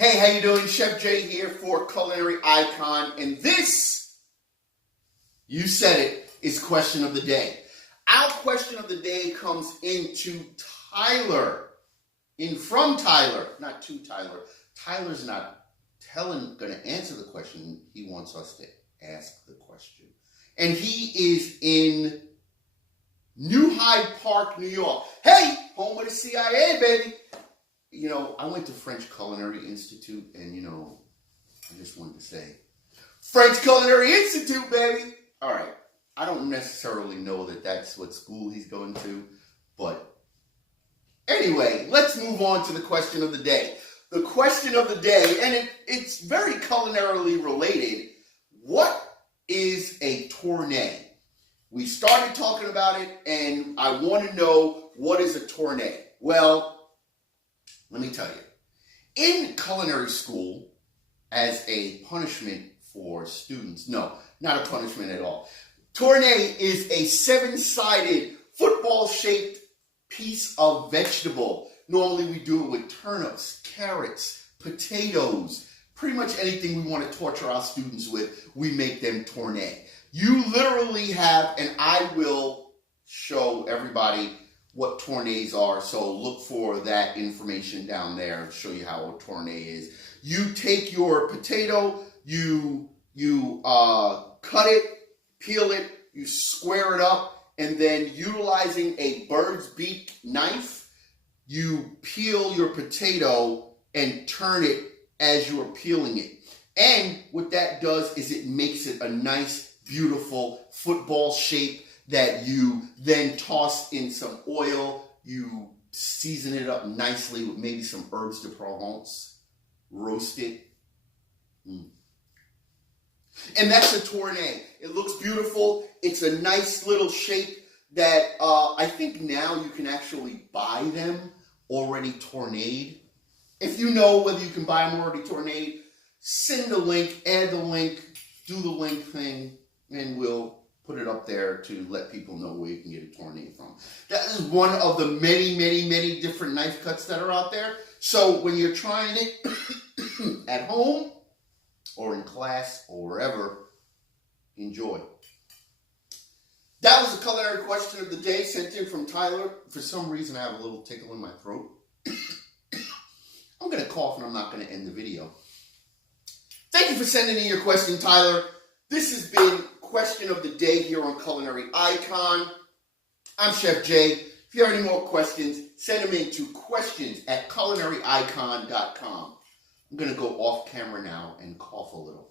Hey, how you doing? Chef Jay here for Culinary Icon, and this, you said it, is question of the day. Our question of the day comes into Tyler, from Tyler, not to Tyler. Tyler's not going to answer the question. He wants us to ask the question. And he is in New Hyde Park, New York. Hey, home of the CIA, baby. You know, I went to French Culinary Institute, and, I just wanted to say, French Culinary Institute, baby! All right, I don't necessarily know that that's what school he's going to, but anyway, let's move on to the question of the day. The question of the day, and it's very culinarily related. What is a tourne? We started talking about it, and I want to know, what is a tourne? Well, let me tell you, in culinary school, as a punishment for students, no, not a punishment at all. Tourne is a 7-sided football-shaped piece of vegetable. Normally we do it with turnips, carrots, potatoes, pretty much anything we want to torture our students with, we make them tourne. You literally have, and I will show everybody what tournes are, so look for that information down there to show you how a tourne is. You take your potato, you cut it, peel it, you square it up, and then utilizing a bird's beak knife, you peel your potato and turn it as you're peeling it. And what that does is it makes it a nice, beautiful football shape that you then toss in some oil. You season it up nicely with maybe some herbs de Provence. Roast it. And that's a tourne. It looks beautiful. It's a nice little shape that I think now you can actually buy them already tourneed. If you know whether you can buy them already tourneed, send the link, add the link, do the link thing, and we'll put it up there to let people know where you can get a tourne from. That is one of the many, many, many different knife cuts that are out there. So when you're trying it at home or in class or wherever, enjoy. That was the culinary question of the day sent in from Tyler. For some reason, I have a little tickle in my throat. I'm going to cough and I'm not going to end the video. Thank you for sending in your question, Tyler. This has been Question of the Day here on Culinary Icon. I'm Chef Jay. If you have any more questions, send them in to questions@culinaryicon.com. I'm going to go off camera now and cough a little.